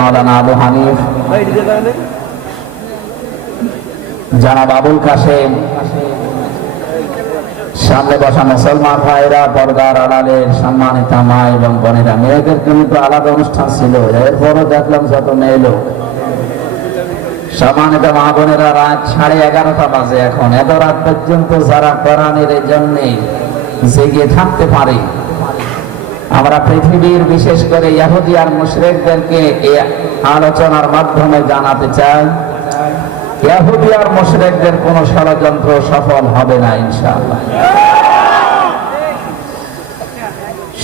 মাওলানা আবু হানিফ। জানাব আবুল কাশেম। সামনে বসা মুসলমান ভাইরা পর্দার আড়ালের সম্মানিত মা এবং বোনেরা, মেয়েদের কিন্তু আলাদা অনুষ্ঠান ছিল। এরপরও দেখলাম যত মেয়ে এলো সম্মানিত মা বোনেরা, রাত সাড়ে এগারোটা বাজে এখন। এত রাত পর্যন্ত যারা কোরআনের জন্য জেগে থাকতে পারে আমরা পৃথিবীর বিশেষ করে ইহুদি আর মুশরিকদেরকে এই আলোচনার মাধ্যমে জানাতে চাই, ইহুদি আর মুশরিকদের কোন ষড়যন্ত্র সফল হবে না, ইনশাআল্লাহ।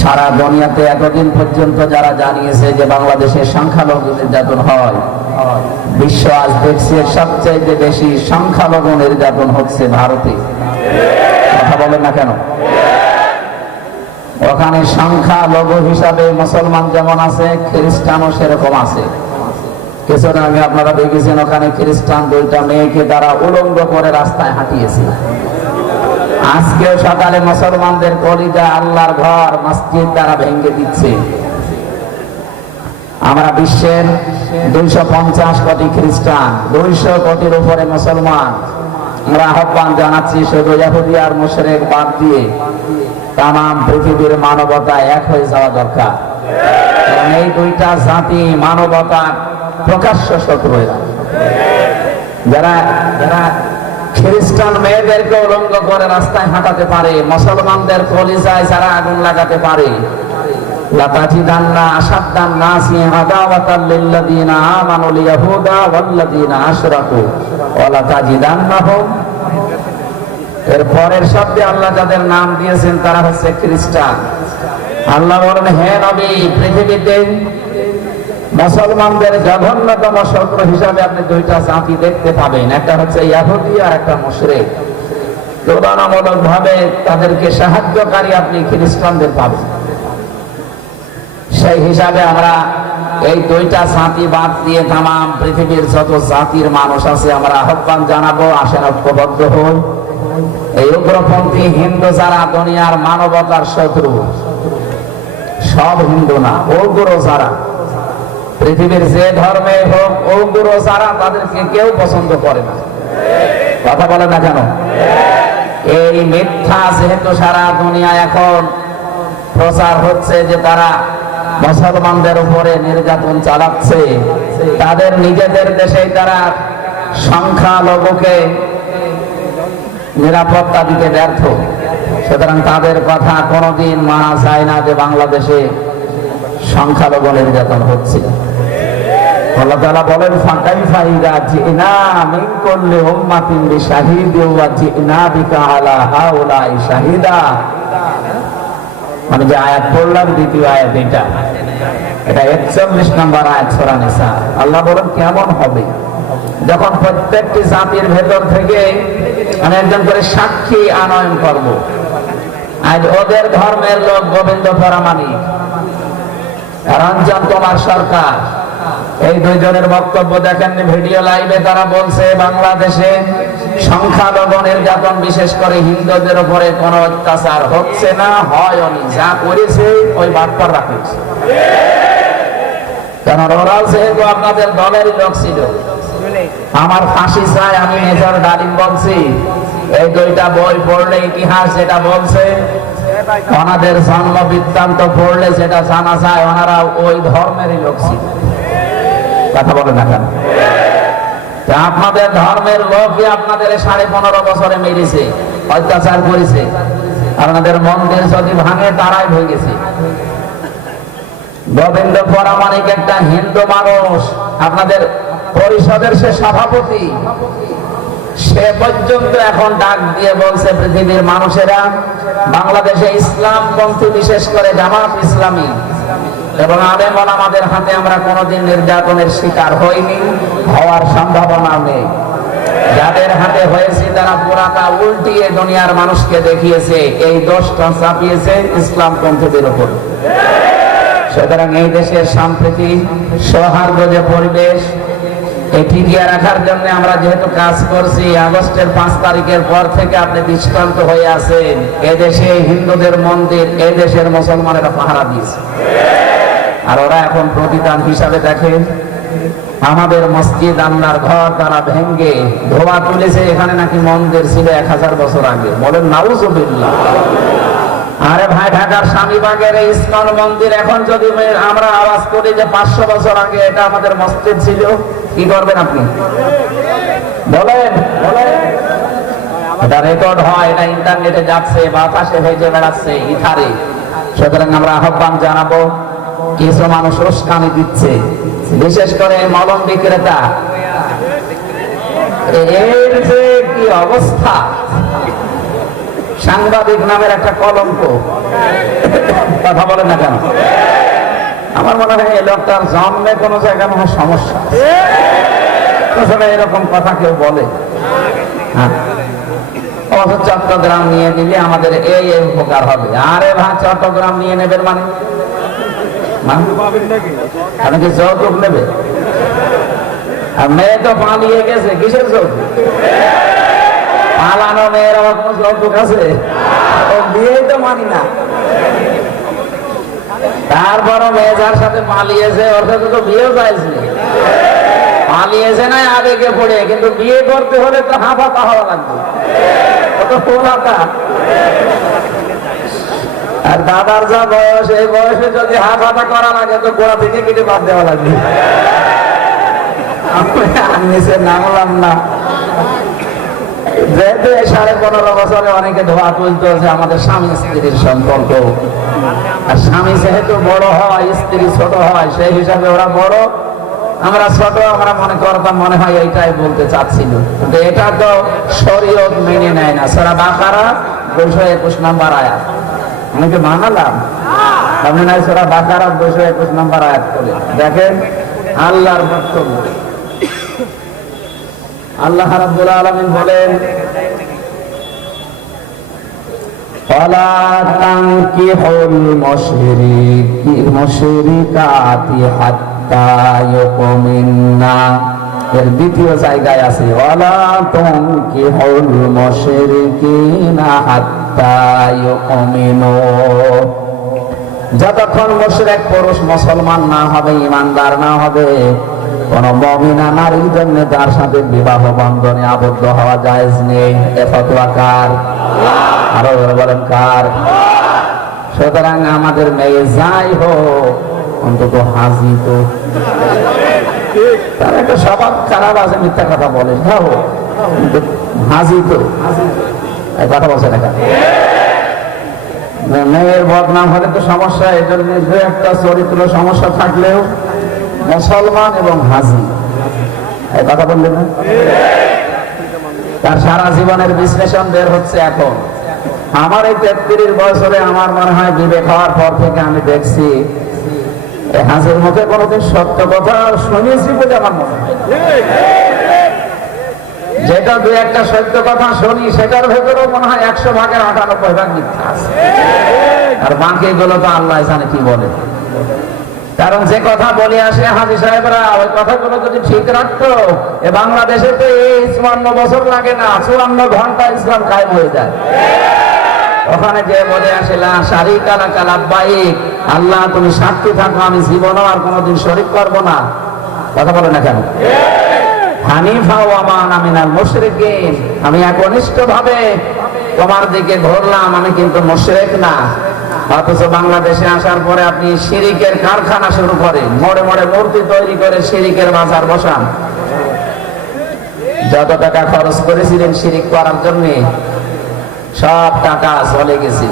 সারা দুনিয়াতে এতদিন পর্যন্ত যারা জানিয়েছে যে বাংলাদেশে সংখ্যালঘু নির্যাতন হয়, বিশ্ব আজ দেখছে সবচাইতে বেশি সংখ্যালঘু নির্যাতন হচ্ছে ভারতে। কথা বলেন না কেন? ওখানে সংখ্যা লঘু হিসাবে মুসলমান যেমন আছে, খ্রিস্টানও সেরকম আছে। কিছুদিন আগে আপনারা দেখেছেন ওখানে খ্রিস্টান দুইটা মেয়েকে তারা উলঙ্গ করে রাস্তায় হাঁটিয়েছে আজকেও সকালে মুসলমানদের কলিজা আল্লাহর ঘর মসজিদ তারা ভেঙে দিচ্ছে। আমরা বিশ্বের দুইশো পঞ্চাশ কোটি খ্রিস্টান, দুইশো কোটির উপরে মুসলমান। আমরা আহ্বান জানাচ্ছি শুধু ইহুদি আর মুশরিক বাদ দিয়ে। তাম পৃথিবীর মানবতা এক হয়ে যাওয়া দরকার। কারণ এই দুইটা জাতি মানবতা প্রকাশ্য শত্রু যারা যারা খ্রিস্টান মেয়েদেরকে উলঙ্গ করে রাস্তায় হাঁটাতে পারে, মুসলমানদের কলিজায় যারা আগুন লাগাতে পারে লাতাজিদান্না এর পরের শব্দে আল্লাহ যাদের নাম দিয়েছেন তারা হচ্ছে খ্রিস্টান। আল্লাহ বলেন, হে নবী, পৃথিবীতে মুসলমানদের জঘন্যতম শত্রু হিসাবে আপনি দুইটা জাতি দেখতে পাবেন। একটা হচ্ছে ইয়াহুদি আর একটা মুশরিক। তুলনামূলক ভাবে তাদেরকে সাহায্যকারী আপনি খ্রিস্টানদের পাবেন। সেই হিসাবে আমরা এই দুইটা জাতি বাদ দিয়ে তাম পৃথিবীর যত জাতির মানুষ আছে, আমরা আহ্বান জানাব আসেন ঐক্যবদ্ধ হই। এই উগ্রপন্থী হিন্দু যারা দুনিয়ার মানবতার শত্রু, সব হিন্দু না, উগ্র যারা। পৃথিবীর যে ধর্মে হোক, উগ্র যারা, তাদেরকে কেউ পছন্দ করে না। কথা বলে না কেন? এই মিথ্যা যেহেতু সারা দুনিয়া এখন প্রচার হচ্ছে যে তারা মুসলমানদের উপরে নির্যাতন চালাচ্ছে, তাদের নিজেদের দেশেই তারা সংখ্যালঘুকে নিরাপত্তা দিতে ব্যর্থ। সুতরাং তাদের কথা কোনোদিন মানা যায় না যে বাংলাদেশে সংখ্যালঘু নির্যাতন হচ্ছে। মিন যে দ্বিতীয় এটা। আল্লাহ বলেন, কেমন হবে? যখন প্রত্যেকটি জাতির ভেতর থেকে আমি একজন করে সাক্ষী আনয়ন করব। আজ ওদের ধর্মের লোক গোবিন্দ পরামানিক রঞ্জন তোমার সরকার, এই দুইজনের বক্তব্য দেখেননি ভিডিও লাইভে, তারা বলছে বাংলাদেশে সংখ্যালঘু নির্যাতন, বিশেষ করে হিন্দুদের উপরে কোন অত্যাচার হচ্ছে না হয়নি যা করেছে, ওই বাটপার রাখেছে। কারণ ওরাও যেহেতু আপনাদের দলেরই লোক ছিল। আমার ফাঁসি চাই, আমি মেজর ডালিম বলছি এই দুইটা বই পড়লে ইতিহাস যেটা বলছে, ওনাদের জন্ম বৃত্তান্ত পড়লে যেটা জানা যায়, ওনারা ওই ধর্মেরই লোক ছিল। কথা বলে না কেন? আপনাদের ধর্মের লোকই আপনাদের সাড়ে পনেরো বছরে মেরেছে, অত্যাচার করেছে। আপনাদের মন্দির যদি ভাঙে, তারাই ভেঙেছে গোবিন্দ পরামানিক একটা হিন্দু মানুষ, আপনাদের পরিষদের সে সভাপতি। সে পর্যন্ত এখন ডাক দিয়ে বলছে পৃথিবীর মানুষেরা, বাংলাদেশে ইসলাম পন্থী বিশেষ করে জামাত ইসলামী। এবং আলেমন আমাদের হাতে আমরা কোনোদিন নির্যাতনের শিকার হইনি, হওয়ার সম্ভাবনা নেই। যাদের হাতে হয়েছে তারা পুরাটা উল্টিয়ে দুনিয়ার মানুষকে দেখিয়েছে, এই দোষটা চাপিয়েছে ইসলাম পন্থীদের উপর। সুতরাং এই দেশের সম্প্রীতি সৌহার্দ্য যে পরিবেশ দিয়ে রাখার জন্য আমরা যেহেতু কাজ করছি, আগস্টের পাঁচ তারিখের পর থেকে আপনি দৃষ্টান্ত হয়ে এদেশে হিন্দুদের মন্দির পাহারা আর ওরা এখন প্রতিদান হিসাবে দেখে আমাদের মসজিদ, আল্লাহর ঘর তারা ভেঙ্গে ধোয়া তুলেছে। এখানে নাকি মন্দির ছিল এক হাজার বছর আগে। বলেন, নাউজুবিল্লাহ। আরে ভাই ঢাকার স্বামীবাগের এই মন্দির এখন যদি আমরা আওয়াজ করি যে পাঁচশো বছর আগে এটা আমাদের মসজিদ ছিল, কি করবেন আপনি? বলেন বলেন। এটা রেকর্ড হয়, এটা ইন্টারনেটে যাচ্ছে, বাতাসে ভেজে বেড়াচ্ছে, ইথারে। সুতরাং আমরা আহ্বান জানাব, কিছু মানুষ উস্কানি দিচ্ছে, বিশেষ করে মলম বিক্রেতা। এর যে কি অবস্থা? সাংবাদিক নামের একটা কলঙ্ক। কথা বলেন না কেন? আমার মনে হয় এই লোকটার জন্মে কোনো জায়গায় মনে সমস্যা এরকম কথা কেউ বলে। হ্যাঁ। অথচ চট্টগ্রাম নিয়ে নিলে আমাদের এই এই উপকার হবে। আরে ভাই, চট্টগ্রাম নিয়ে নেবেন মানে? মানে? আপনি কি যৌতুক নেবে? আর মেয়ে তো পালিয়ে গেছে, কিসের যৌতুক? পালানো মেয়ের আবার কোনো যৌতুক আছে? ও বিয়েই তো মানি না। তারপরও মেয়ে যার সাথে পালিয়েছে ওর সাথে তো বিয়েও চাইছে পালিয়েছে না, আবেগে পড়ে, কিন্তু বিয়ে করতে হলে তো হাফাতা হওয়া লাগবে। কত পোলাতা আর দাদার যা বয়স, এই বয়সে যদি হাফ হাতা করা লাগে, তো গোড়া থেকে কেটে বাদ দেওয়া লাগবে। আমি নিচে নামলাম না। যেহেতু সাড়ে পনেরো বছরে অনেকে ধোয়া তুলতে যে আমাদের স্বামী স্ত্রীর সম্পর্ক। আর স্বামী যেহেতু বড় হয়, স্ত্রী ছোট হয়, সেই হিসাবে ওরা বড়। আমরা ছোট, আমরা মনে করতাম, মনে হয় এইটাই বলতে চাচ্ছিল। কিন্তু এটা তো শরীয়ত মেনে নেয় না। সারা বাকারা দুশো একুশ নাম্বার আয়াত। অনেকে মানালাম? আপনি নাই সারা বাকারা দুশো একুশ নাম্বার আয়াত করে দেখেন, আল্লাহর বক্তব্য। আল্লাহ রাব্বুল আলামিন বলেন فلا تنكحوا المشرك المشركات حتى يؤمنن এর দ্বিতীয় জায়গায় আছে ওয়ালা তুনকিহুল মুশরিকিনা হাত্তা ইউমিনু যতক্ষণ মুশরিক পুরুষ মুসলমান না হবে ইমানদার না হবে কোন মমিনা নারীর জন্য তার সাথে বিবাহ বন্ধনে আবদ্ধ হওয়া জায়েজ নেই। এ কার? আরও বলেন কার? সুতরাং আমাদের মেয়ে যাই হোক, অন্তত হাজি তো। তার একটা স্বভাব খারাপ আছে, মিথ্যা কথা বলে। যাও কিন্তু তো। কথা বলছে না মেয়ের বদনাম হলে তো সমস্যা এই জন্য একটা চরিত্র সমস্যা থাকলেও মুসলমান এবং হাজি। কথা বললেন না? তার সারা জীবনের বিশ্লেষণ বের হচ্ছে এখন। আমার এই তেত্রিশ বছরে আমার মনে হয় বিবেক হওয়ার পর থেকে আমি দেখছি হাজির মুখে কোনোদিন সত্য কথা শুনেছি বলে আমার মনে যেটা দু একটা সত্য কথা শুনি, সেটার ভেতরেও মনে হয় একশো ভাগের আটানব্বই ভাগ মিথ্যা আছে। আর বাকি গুলো তো আল্লাহ জানে কি বলে। কারণ যে কথা বলে আসে হাজি সাহেবরা, ওই কথাগুলো যদি ঠিক রাখতো, এ বাংলাদেশে তো এই চুয়ান্ন বছর লাগে না, চুয়ান্ন ঘণ্টা ইসলাম কায়েম হয়ে যায়। ওখানে যে বলে আসে সারি কালা কালা বাইক আল্লাহ, তুমি সাক্ষী থাকো, আমি জীবনও আর কোনোদিন শরীর করব না। কথা বলে না কেন? হানিফা ও আমান আমিনাল মুশরিকিন। আমি একনিষ্ঠ ভাবে তোমার দিকে ধরলাম, আমি কিন্তু মুশরিক না। অথচ বাংলাদেশে আসার পরে আপনি শিরিকের কারখানা শুরু করেন। মোড়ে মোড়ে মূর্তি তৈরি করে শিরিকের বাজার বসান। যত টাকা খরচ করেছিলেন শিরিক করার জন্য, সব টাকা চলে গেছে।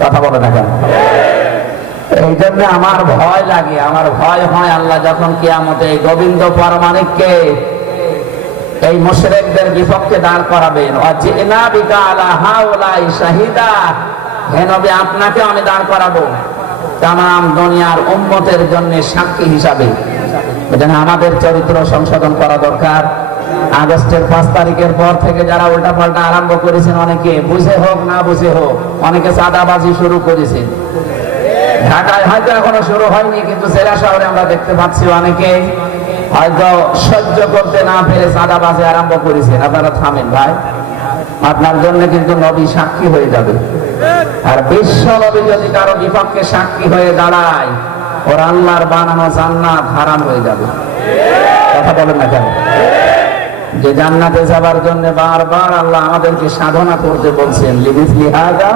কথা বলে কেন? এই জন্য আমার ভয় লাগে, আমার ভয় হয় আল্লাহ যখন কিয়ামতে এই গোবিন্দ পরমাণিককে এই মুশরিকদের বিপক্ষে দাঁড় করাবেন। আলা হাউলাই শাহিদা। হে নবী, আপনাকে আমি দাঁড় করাবো। তাম দুনিয়ার উম্মতের জন্য সাক্ষী হিসাবে। আমাদের চরিত্র সংশোধন করা দরকার। আগস্টের পাঁচ তারিখের পর থেকে যারা উল্টা পাল্টা আরম্ভ করেছেন, অনেকে বুঝে হোক, না বুঝে হোক, অনেকে চাঁদাবাজি শুরু করেছেন। ঢাকায় হয়তো এখনও শুরু হয়নি, কিন্তু জেলা শহরে আমরা দেখতে পাচ্ছি অনেকে হয়তো সহ্য করতে না পেরে চাঁদাবাজি আরম্ভ করেছেন। আপনারা থামেন ভাই। আপনার জন্য কিন্তু নবী সাক্ষী হয়ে যাবে। আর বিশ্ব যদি কারও বিপক্ষে সাক্ষী হয়ে দাঁড়ায়, ওর আল্লাহর বানানো জান্নাত হারাম হয়ে যাবে। কথা বলেন না কেন? যে জান্নাতে যাবার জন্য বারবার আল্লাহ আমাদেরকে সাধনা করতে বলছেন লিবিস লিহাজা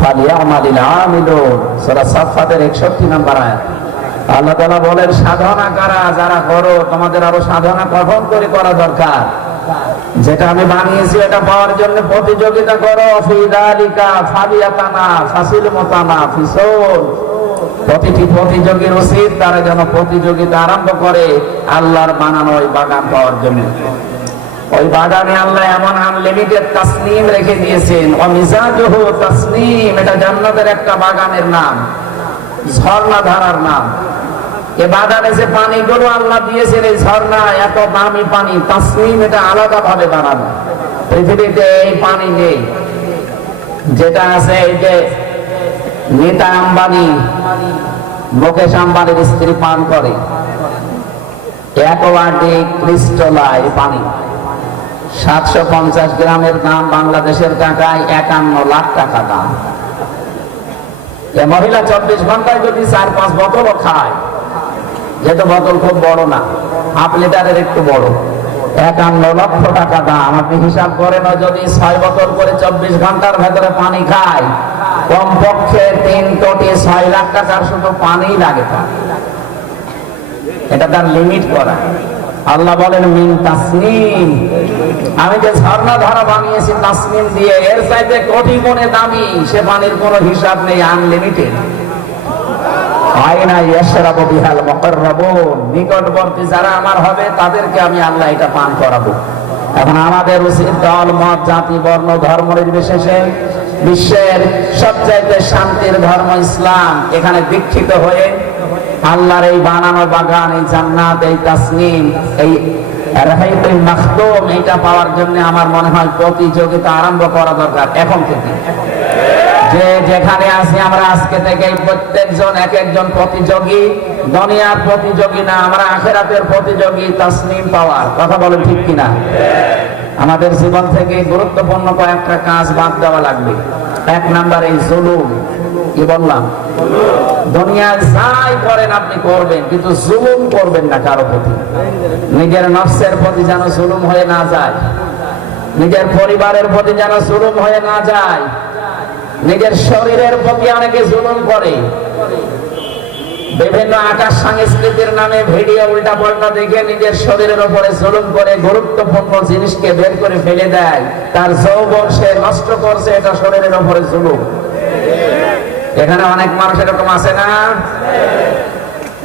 ফালিয়ামালিল আমিলুন। সূরা সাফাদের 61 নম্বর আয়াত। আল্লাহ তাআলা বলেন, সাধনা করা, যারা করো, তোমাদের আরও সাধনা কখন করে করা দরকার? যেটা আমি বানিয়েছি, এটা পাওয়ার জন্য প্রতিযোগিতা করো। ফিদালিকা ফালিয়াতানা ফাসিল মোতানা ফিসল। প্রতিটি প্রতিযোগীর উচিত তারা যেন প্রতিযোগিতা আরম্ভ করে আল্লাহর বানানো ওই বাগান পাওয়ার জন্য। ওই বাগানে আল্লাহ এমন আনলিমিটেড তাসনিম রেখে দিয়েছেন। অমিজাজহু তাসনিম, এটা জান্নাতের একটা বাগানের নাম ঝর্ণা ধারার নাম। বাগানে যে পানিগুলো আল্লাহ দিয়েছেন, এই ঝর্ণা, এত দামি পানি, তাসনিম এটা আলাদা ভাবে পৃথিবীতে এই পানি নেই। যেটা আছে এই যে আম্বানি, মুকেশ আম্বানির স্ত্রী পান করে পানি। সাতশো পঞ্চাশ গ্রামের দাম, বাংলাদেশের টাকায় একান্ন লাখ টাকা দাম। মহিলা চব্বিশ ঘন্টায় যদি চার পাঁচ বোতলও খায় যেহেতু বোতল খুব বড় না, হাফ লিটারের একটু বড়। একান্ন লক্ষ টাকা দাম। আপনি হিসাব করেন যদি ছয় বোতল করে চব্বিশ ঘণ্টার ভেতরে পানি খায়, কমপক্ষে তিন কোটি ছয় লাখ টাকার শুধু পানি লাগে এটা তার লিমিট করা। আল্লাহ বলেন, মিন তাসনিম। আমি যে ঝর্ণা ধারা বানিয়েছি তাসনিম দিয়ে, এর চাইতে কোটি গুণে দামি, সে পানির কোনো হিসাব নেই আনলিমিটেড শান্তির ধর্ম ইসলাম এখানে দীক্ষিত হয়ে আল্লাহর এই বানানো বাগান, এই জান্নাত, এই তাসনিম, এই রাহাইতুল মাখতুম এটা পাওয়ার জন্য আমার মনে হয় প্রতিযোগিতা আরম্ভ করা দরকার এখন থেকে। যে যেখানে আছি আমরা আজকে থেকে প্রত্যেকজন এক একজন প্রতিযোগী, দুনিয়ার প্রতিযোগী না, আমরা আখেরাতের প্রতিযোগী, তাসনিম পাওয়ার। কথা বলেন ঠিক কিনা? আমাদের জীবন থেকে গুরুত্বপূর্ণ কয়েকটা কাজ বাদ দেওয়া লাগবে। এক নাম্বার এই জুলুম। কি বললাম? দুনিয়ায় যাই করেন আপনি করবেন, কিন্তু জুলুম করবেন না কারও প্রতি। নিজের নফসের প্রতি যেন জুলুম হয়ে না যায়। নিজের পরিবারের প্রতি যেন জুলুম হয়ে না যায়। নিজের শরীরের প্রতি অনেকে জুলুম করে। বিভিন্ন আকাশ সংস্কৃতির নামে ভিডিও উল্টা পাল্টা দেখে নিজের শরীরের উপরে জুলুম করে গুরুত্বপূর্ণ জিনিসকে বের করে ফেলে দেয়। তার যৌবন সে নষ্ট করছে, এটা শরীরের উপরে জুলুম। এখানে অনেক মানুষ এরকম আছে না?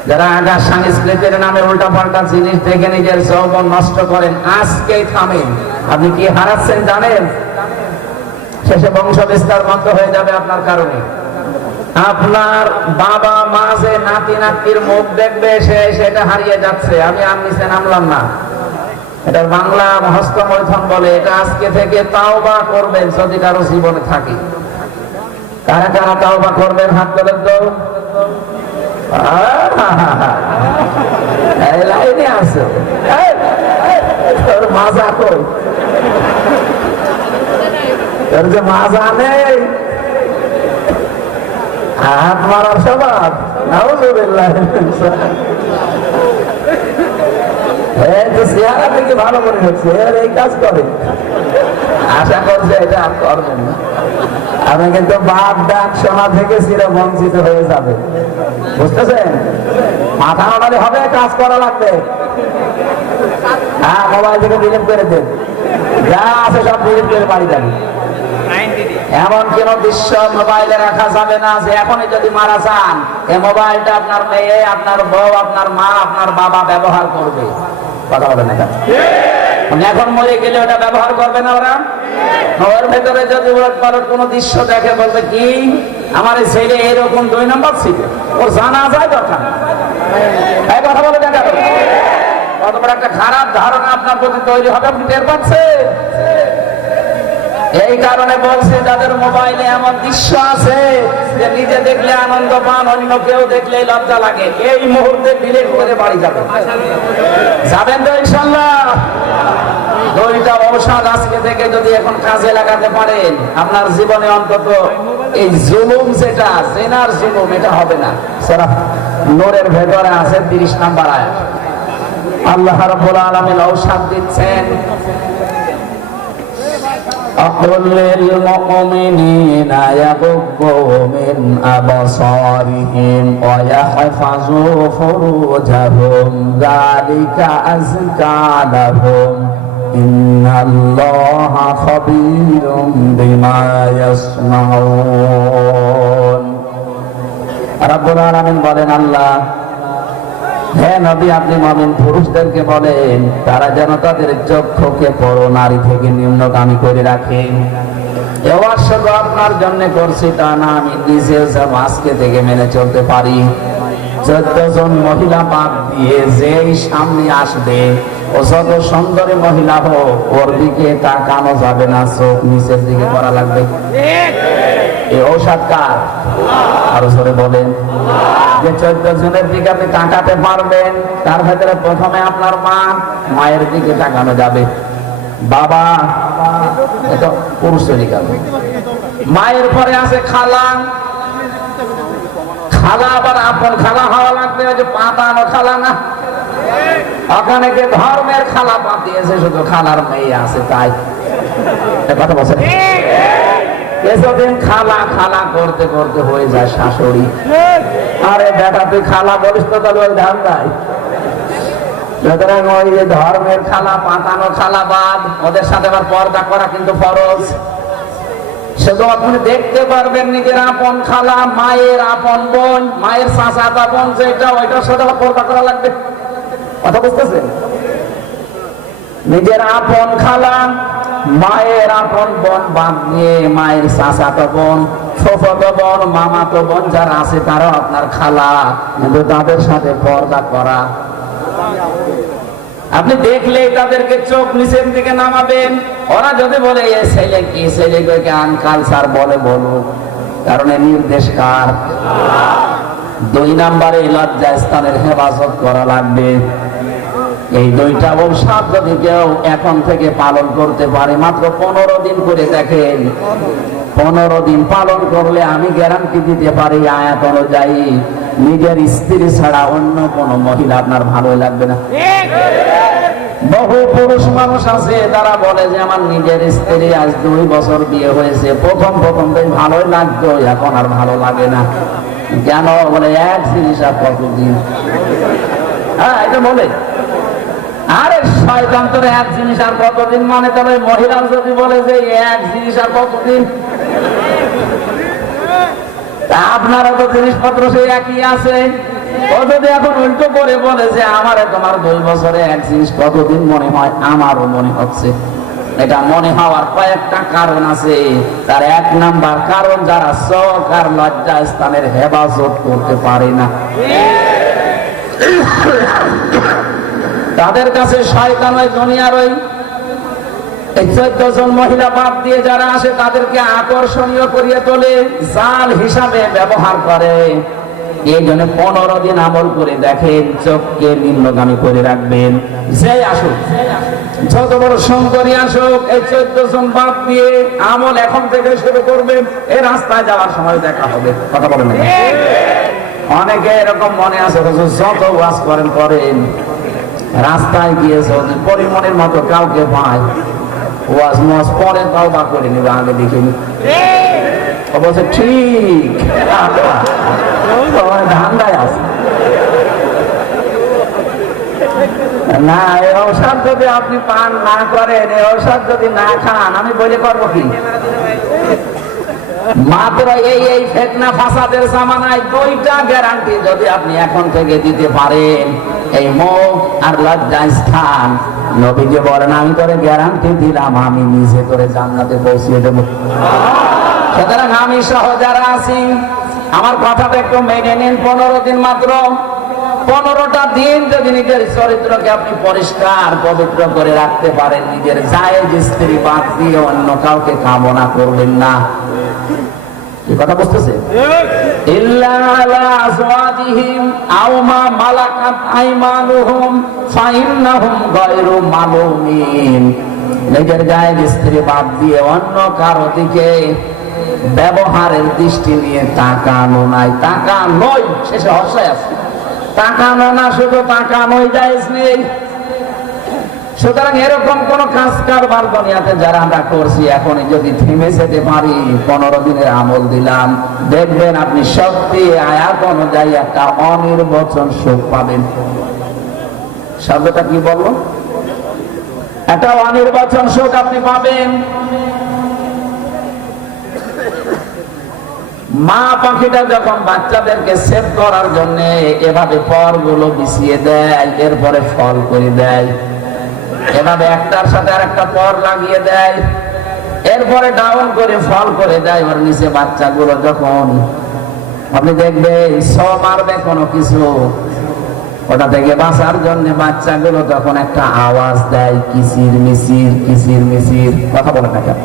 যারা আকাশ সংস্কৃতির নামে উল্টা পাল্টা জিনিস দেখে নিজের যৌবন নষ্ট করেন, আজকেই থামেন। আপনি কি হারাচ্ছেন জানেন? শেষে বংশ বিস্তার বন্ধ হয়ে যাবে আপনার কারণে। আপনার বাবা, মা যে নাতি নাতির মুখ দেখবে, সে সেটা হারিয়ে যাচ্ছে। আমি আর নিচে নামলাম না। এটা বাংলা হস্তমৈথন বলে, এটা আজকে থেকে তাওবা করবেন যদি কারও জীবনে থাকে। কারা কারা তাও বা করবেন, হাত তোলেন তো। লাইনে তোর মাজা কই? তোর যে হাত মারার এর কিন্তু ডাক থেকে বঞ্চিত হয়ে যাবে। বুঝতেছেন? মাথা নাড়ালে হবে, কাজ করা লাগবে। হ্যাঁ মোবাইল থেকে ডিলিট করে দেন। যা আছে সব ডিলিট করে বাড়ি যাবে। এমন কোন দৃশ্য মোবাইলে রাখা যাবে না যে এখনই যদি মারা যান এই মোবাইলটা আপনার মেয়ে আপনার বউ আপনার মা আপনার বাবা ব্যবহার করবে। কথা বলেন না মানে এখন মরে গেলে ওটা ব্যবহার করবে না ওরা? ওর ভেতরে যদি পালট কোনো দৃশ্য দেখে বলবে কি? আমার ছেলে এরকম দুই নম্বর ছিল। ওর জানা যায় দরকার। কথা বলে দেখা কত বড় একটা খারাপ ধারণা আপনার প্রতি তৈরি হবে আপনি টের পাচ্ছেন? এই কারণে বলছে, যাদের মোবাইলে এমন দৃশ্য আছে যে নিজে দেখলে আনন্দ পান, অন্য কেউ দেখলে লজ্জা লাগে, এই মুহূর্তে ডিলিট করে বাড়ি যাবেন যাবেন তো ইনশাল্লাহ দুইটা ঔষধ আজকে থেকে যদি এখন কাজে লাগাতে পারেন, আপনার জীবনে অন্তত এই জুলুম যেটা, জেনার জুলুম, এটা হবে না। সেটা নোরের ভেতরে আছে তিরিশ নাম্বার আয়াত। আল্লাহ রাব্বুল আলামিন ঔষধ দিচ্ছেন। أقل للمؤمنين يغضوا من أبصارهم ويحفظوا فروجهم ذلك أزكى لهم إن الله خبير بما يصنعون رب العالمين বলেন আল্লাহ হ্যাঁ নবী, আপনি মমিন পুরুষদেরকে বলেন, তারা যেন তাদের চক্ষুকে পরো, নারী থেকে নিম্নগামী করে রাখে। এবার শুধু আপনার জন্য করছি তা না, আমি নিজে সব আজকে থেকে মেনে চলতে পারি। চোদ্দ জন মহিলা বাদ দিয়ে যেই সামনে আসবে, ও যত সুন্দরী মহিলা হোক, ওর দিকে তাকানো যাবে না, চোখ নিচের দিকে করা লাগবে। ঔষধ কার? বলেন। যে জনের দিকে আপনি তাকাতে পারবেন, তার ভেতরে প্রথমে আপনার মা, মায়ের দিকে তাকানো যাবে। মায়ের পরে আছে খালা। খালা আবার আপন খালা হওয়া লাগবে যে পাতানো খালা না? ওখানে যে ধর্মের খালা পাতিয়েছে শুধু খালার মেয়ে আছে, তাই। কথা বলছেন? কিছুদিন খালা খালা করতে করতে হয়ে যায় শাশুড়ি। আরে বেটা, তুই খালা বলিস তো তাহলে ওই ধান নাই। সুতরাং ওই ধর্মের খালা, পাতানো খালা বাদ, ওদের সাথে আবার পর্দা করা কিন্তু ফরজ। শুধু আপনি দেখতে পারবেন নিজের আপন খালা, মায়ের আপন বোন, মায়ের চাচাতা বোন যেটা, ওইটার সাথে আবার পর্দা করা লাগবে। কথা বুঝতেছেন? নিজের আপন খালা মায়ের আপন বোন বাদ দিয়ে মায়ের চাচাতো বোন বোন আপনি দেখলে তাদেরকে চোখ নিচের দিকে নামাবেন। ওরা যদি বলে, এ ছেলে কি? ছেলেকে আনকালচার বলে বলুক। কারণ এ নির্দেশ কার? দুই নাম্বারে লজ্জা স্থানের হেফাজত করা লাগবে। এই দুইটা ঔষধ যদি কেউ এখন থেকে পালন করতে পারে, মাত্র পনেরো দিন করে দেখেন। পনেরো দিন পালন করলে আমি গ্যারান্টি দিতে পারি আয়াত অনুযায়ী, নিজের স্ত্রী ছাড়া অন্য কোন মহিলা আপনার ভালো লাগবে না। বহু পুরুষ মানুষ আছে তারা বলে যে, আমার নিজের স্ত্রী আজ দুই বছর বিয়ে হয়েছে, প্রথম প্রথম বেশ ভালোই লাগতো, এখন আর ভালো লাগে না। কেন? বলে, এক জিনিস আর কতদিন? হ্যাঁ এটা বলে। আরে শয়তান তোর এক জিনিস আর কতদিন মানে তবে মহিলা যদি বলে যে এক জিনিস আর কতদিন? আপনারা তো জিনিসপত্র সেই একই আছে? ও যদি এখন উল্টো করে বলে যে আমার তোমার দুই বছরে এক জিনিস কতদিন মনে হয়? আমারও মনে হচ্ছে। এটা মনে হওয়ার কয়েকটা কারণ আছে। তার এক নাম্বার কারণ, যারা চোখ আর লজ্জা স্থানের হেফাজত করতে পারে না। তাদের কাছে শয়তান ওই দুনিয়ার ওই এই চোদ্দ জন মহিলা বাদ দিয়ে যারা আসে তাদেরকে আকর্ষণীয় করিয়ে তোলে জাল হিসাবে ব্যবহার করে। এই জন্য পনেরো দিন আমল করে দেখেন চোখকে নিম্নগামী করে রাখবেন। যে আসুক যত বড় সুন্দরী আসুক এই চোদ্দ জন বাদ দিয়ে আমল এখন থেকে শুরু করবেন এই রাস্তায় যাওয়ার সময় দেখা হবে। কথা বলেন অনেকে এরকম মনে আছে যত ওয়াজ করেন করেন। রাস্তায় গিয়ে যদি পরিমণের মতো কাউকে পায়। ওয়াজ মজ পরে তাও বা করে নিবে, আগে ও বলছে ঠিক। ধান্দায় আছে। না এই ঔষধ যদি আপনি পান, না করেন এই ঔষধ যদি না খান, আমি বলে করব কি? মাত্র এই এই ফেতনা ফাসাদের জামানায় দুইটা গ্যারান্টি যদি আপনি এখন থেকে দিতে পারেন। এই মুখ আর লজ্জা স্থান। নবীকে বলেন, আমি তোরে গ্যারান্টি দিলাম, আমি নিজে তোরে জান্নাতে পৌঁছিয়ে দেবো। সুতরাং আমি সহ যারা আছি, আমার কথাটা একটু মেনে নিন। পনেরো দিন মাত্র। পনেরোটা দিন যদি নিজের চরিত্রকে আপনি পরিষ্কার, পবিত্র করে রাখতে পারেন, নিজের জায়েজ স্ত্রী বাদ দিয়ে অন্য কাউকে কামনা করবেন না। নিজের গায়ের স্ত্রী বাদ দিয়ে অন্য কারও দিকে ব্যবহারের দৃষ্টি নিয়ে তাকানো নাই। তাকানোই, শেষে হসায় আছে। তাকানো না, শুধু তাকানোই জায়েজ নেই। সুতরাং এরকম কোন কাজ কারবার দুনিয়াতে যারা আমরা করছি এখন যদি থেমে যেতে পারি, পনেরো দিনের আমল দিলাম। দেখবেন আপনি সত্যি আয়াত অনুযায়ী একটা অনির্বচন সুখ পাবেন। শব্দটা কি বলব একটা অনির্বাচন সুখ আপনি পাবেন। মা পাখিটা যখন বাচ্চাদেরকে সেভ করার জন্য এভাবে পরগুলো বিছিয়ে দেয়, এরপরে ফল করে দেয়। এভাবে একটার সাথে আর একটা পর লাগিয়ে দেয়। এরপরে ডাউন করে ফল করে দেয় ওর নিচে বাচ্চাগুলো যখন। আপনি দেখবেন ছ মারবে কোনো কিছু। ওটা থেকে বাঁচার জন্য বাচ্চাগুলো তখন একটা আওয়াজ দেয় কিসির মিসির কিসির মিসির কথা বলে না কেন?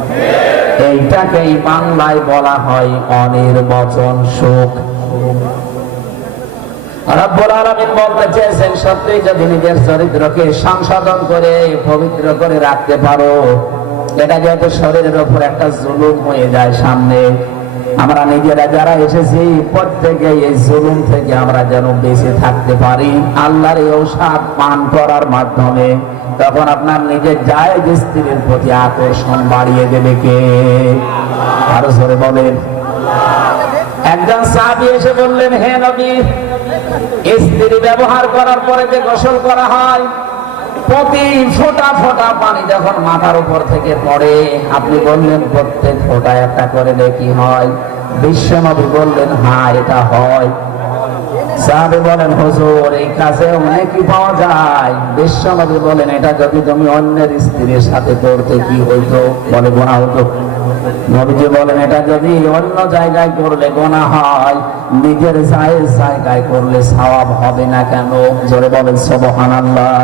এইটাকেই বাংলায় বলা হয় অনির্বচন শোক। রব্বুল আলামিন বলতে চেয়েছেন সত্যিই যদি নিজের চরিত্রকে সংশোধন করে, পবিত্র করে রাখতে পারো, এটা যেহেতু শরীরের উপর একটা জুলুম হয়ে যায় সামনে। আমরা নিজেরা যারা এসেছি, প্রত্যেকে এই জুলুম থেকে আমরা যেন বেঁচে থাকতে পারি, আল্লাহর এই ঔষধ পান করার মাধ্যমে। তখন আপনার নিজের জায়েজ স্ত্রীর প্রতি আকর্ষণ বাড়িয়ে দেবে কে? আরও জোরে বলেন। একজন সাহাবি এসে বললেন, হে নবী স্ত্রী ব্যবহার করার পরে যে গোসল করা হয়, প্রতি ফোঁটা ফোঁটা পানি যখন মাথার উপর থেকে পড়ে, আপনি বললেন, প্রত্যেক ফোঁটা একটা করে দেখি হয়? বিশ্বনবী বললেন হ্যাঁ এটা হয়। সাহাবি বলেন, হুজুর, এই কাজে অনেকই পাওয়া যায়। বিশ্বনবী বলেন, এটা যদি তুমি অন্যের স্ত্রীর সাথে করতে, কি হইতো? বলে গোনা হতো নবীজি বলেন, এটা যদি অন্য জায়গায় করলে গোনা হয়, নিজের জায়েজ জায়গায় করলে সওয়াব হবে না কেন? জোরে বলেন, সুবহানাল্লাহ।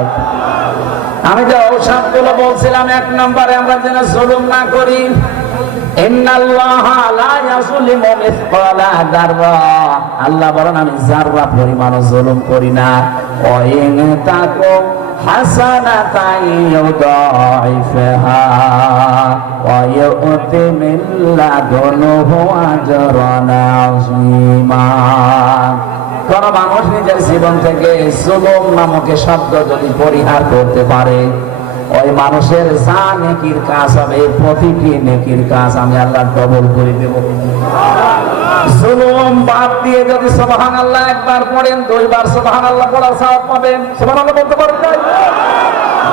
আমি যে ঔষধগুলো বলছিলাম, এক নম্বরে আমরা যেন জুলুম না করি আল্লাহ বলেন, আমি যাররা পরিমাণ কোন মানুষ নিজের জীবন থেকে জুলুম নামক শব্দ যদি পরিহার করতে পারে ওই মানুষের যা নেকির কাজ হবে প্রতিটি নেকির কাজ আমি আল্লাহ ডবল করে দেব।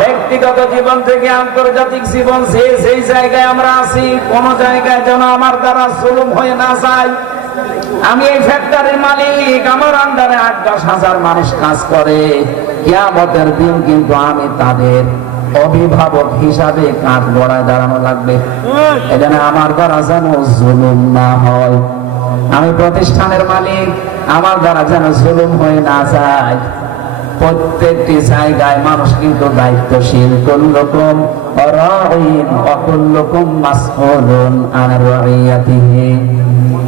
ব্যক্তিগত জীবন থেকে আন্তর্জাতিক জীবন জায়গায় আমরা আছি, কোন জায়গায় যেন আমার দ্বারা জুলুম হয়ে না যায়। আমি এই ফ্যাক্টরির মালিক, আমার আন্ডারে আট দশ হাজার মানুষ কাজ করে। কিয়ামতের দিন কিন্তু আমি তাদের অভিভাবক হিসাবে কাঠ গড়ায় দাঁড়ানো লাগবে। এখানে আমার দ্বারা যেন জুলুম না হয়। আমি প্রতিষ্ঠানের মালিক, আমার দ্বারা যেন জুলুম হয়ে না যায়। প্রত্যেকটি জায়গায় মানুষ কিন্তু দায়িত্বশীল। কুল্লুকুম রাঈন ওয়া কুল্লুকুম মাসউলুন আন রাইয়াতিহি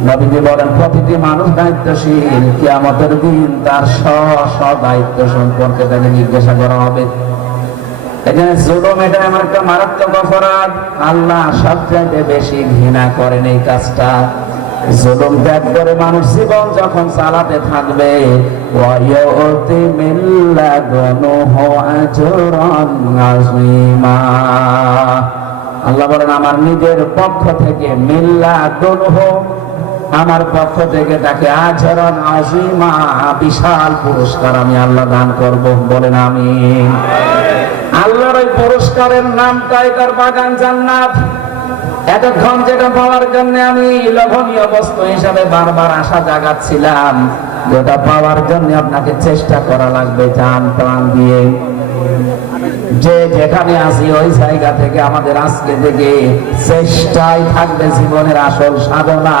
নবীজি বলেন, প্রতিটি মানুষ দায়িত্বশীল। কিয়ামতের দিন তার স্ব স্ব দায়িত্ব সম্পর্কে তাকে জিজ্ঞাসা করা হবে। এখানে এমন একটা মারাত্মক অপরাধ। আল্লাহ সবচাইতে বেশি ঘৃণা করেন এই কাজটা। জুলুম ত্যাগ করে মানুষ জীবন যখন চালাতে থাকবে আল্লাহ বলেন, আমার নিজের পক্ষ থেকে মিল্লাদুনহু আমার পক্ষ থেকে তাকে আচরণ আজিমা বিশাল পুরস্কার আমি আল্লাহ দান করব। বলেন আমি আল্লাহর ওই পুরস্কারের নামটা এটার বাগান জান্নাত? এতক্ষণ যেটা পাওয়ার জন্য আমি লোভনীয় বস্তু হিসাবে বারবার আশা জাগাচ্ছিলাম। যেটা পাওয়ার জন্য আপনাকে চেষ্টা করা লাগবে, জান প্রাণ দিয়ে। যে যেখানে আছি, ওই জায়গা থেকে আমাদের আজকে থেকে চেষ্টাই থাকবে জীবনের আসল সাধনা।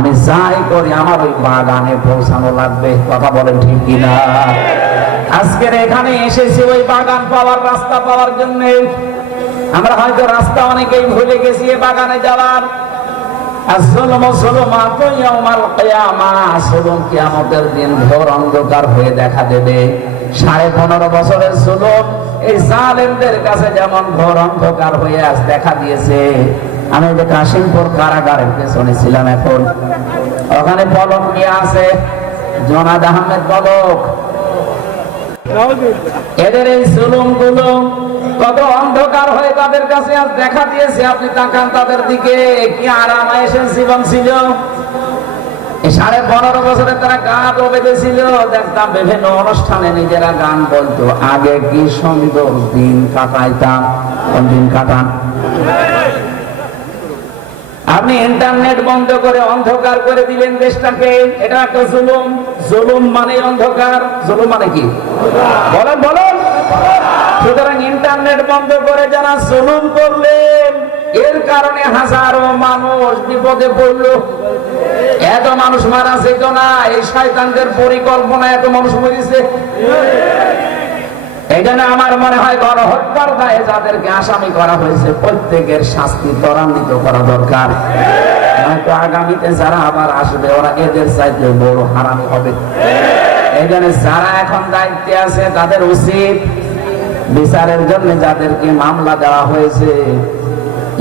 আমি যাই করি, আমার ওই বাগানে পৌঁছানো লাগবে। কথা বলেন ঠিক কিনা? আজকের এখানে এসেছি, ওই বাগান পাওয়ার রাস্তা পাওয়ার জন্য। আমরা হয়তো রাস্তা অনেকেই ভুলে গেছি, এ বাগানে যাওয়ার। দিন ঘোর অন্ধকার হয়ে দেখা দেবে। সাড়ে পনেরো বছরের জুলুম এই জালেমদের কাছে যেমন ঘোর অন্ধকার হয়ে আজ দেখা দিয়েছে। আমি যে কাশিমপুর কারাগারের পেছনে ছিলাম এখন। ওখানে পলক নিয়ে আছে। জনাদ আহমেদ পলক। এদের এই জুলুমগুলো কত অন্ধকার হয়ে তাদের কাছে আজ দেখা দিয়েছে। আপনি তাকান তাদের দিকে। কি আরাম এসে জীবন ছিল? সাড়ে পনেরো বছরে তারা গান বেঁধেছিল। দেখতাম বিভিন্ন অনুষ্ঠানে নিজেরা গান বলতো। আগে কি সুন্দর দিন কাটাইতাম? কোন দিন কাটান? আপনি ইন্টারনেট বন্ধ করে অন্ধকার করে দিলেন দেশটাকে। এটা একটা জুলুম। জুলুম মানে অন্ধকার। জুলুম মানে কি? বলেন বলেন। সুতরাং ইন্টারনেট বন্ধ করে যারা জুলুম করলেন, এর কারণে হাজারো মানুষ বিপদে পড়ল। এত মানুষ মারা যেত না, এই শয়তানদের পরিকল্পনা এত মানুষ মরেছে। আমার মনে হয় গণহত্যার দায়ে যাদেরকে আসামি করা হয়েছে, প্রত্যেকের শাস্তি ত্বরান্বিত করা দরকার। আগামীতে যারা আবার আসবে, ওরা এদের চাইতে বড় হারামি হবে। যারা এখন দায়িত্বে আছে, তাদের উচিত বিচারের জন্য যাদেরকে মামলা দেওয়া হয়েছে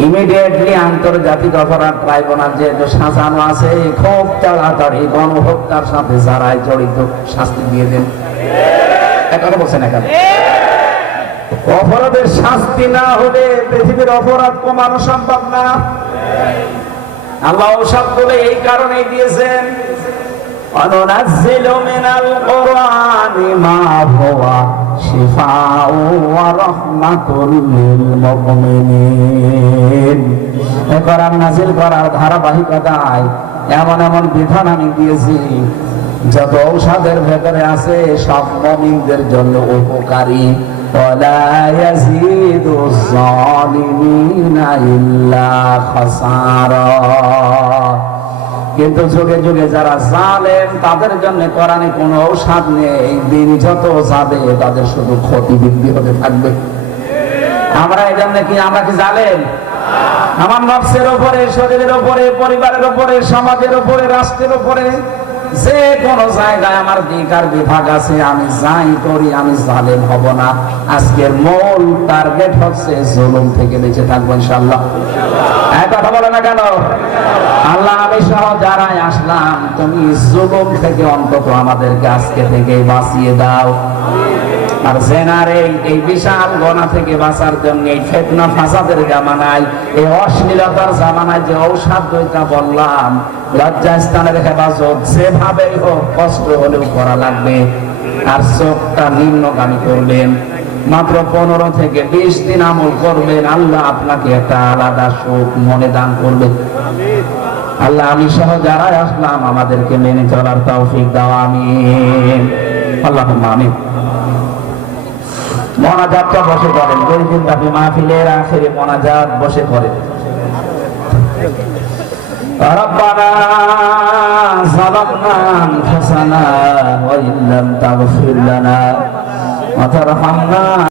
ইমিডিয়েটলি আন্তর্জাতিক অপরাধ ট্রাইব্যুনাল যেহেতু সাজানো আছে খুব তাড়াতাড়ি গণহত্যার সাথে যারাই জড়িত, শাস্তি দিয়ে দেন। কথা বলছেন এখানে অপরাধের শাস্তি না হলে পৃথিবীর অপরাধ কমানো সম্ভব না। আল্লাহ সব বলে এই কারণে দিয়েছেন অনুনাজ্জিল মিনাল কোরআনি মা হুয়া شفاء ورحمة للمؤمنين এ কোরআন নাজিল করার ধারাবাহিকতায় এমন এমন বিধান আমি দিয়েছি যত ঔষধের ভেতরে আছে সব মমিনদের জন্য উপকারী ولا يزيد الظالمين إلا خسارا কিন্তু যুগে যুগে যারা জালেন তাদের জন্য কোরআনে কোনো ঔষধ নেই। দিন যত যাবে, তাদের শুধু ক্ষতি বৃদ্ধি হতে থাকবে। আমরা এই জন্য কি আমরা কি জালেন আমার নফসের উপরে, শরীরের উপরে, পরিবারের উপরে, সমাজের উপরে, রাষ্ট্রের উপরে যে কোনো জায়গায় আমার দিকার বিভাগ আছে, আমি যাই করি, আমি জালেম হব না। আজকের মূল টার্গেট হচ্ছে জুলুম থেকে বেঁচে থাকব ইনশাল্লাহ কথা বলে না কেন? আল্লাহ, আমি সহ যারাই আসলাম, তুমি জুলুম থেকে অন্তত আমাদেরকে আজকে থেকে বাঁচিয়ে দাও। আর জেনার এই বিশাল গণা থেকে বাঁচার জন্য এই ফেতনা ফাসাদের জামানায়, এই অশ্লীলতার জামানায় যে ঔষধ দুইটা বললাম স্থানের হেফাজত যেভাবেই হোক কষ্ট হলেও করা লাগবে। আর চোখটা নিম্নগামী করবেন মাত্র পনেরো থেকে বিশ দিন আমল করবেন আল্লাহ আপনাকে একটা আলাদা সুখ মনে দান করবে। আল্লাহ, আমি সহ যারাই আসলাম, আমাদেরকে মেনে চলার তৌফিক দাও আমি আল্লাহ আমিন। মনাজাতটা বসে করেন গরিবিন দাবি মাহফিলের আখেরে মনাজাত বসে করেন ربنا ظلمنا انفسنا وان لم تغفر لنا وترحمنا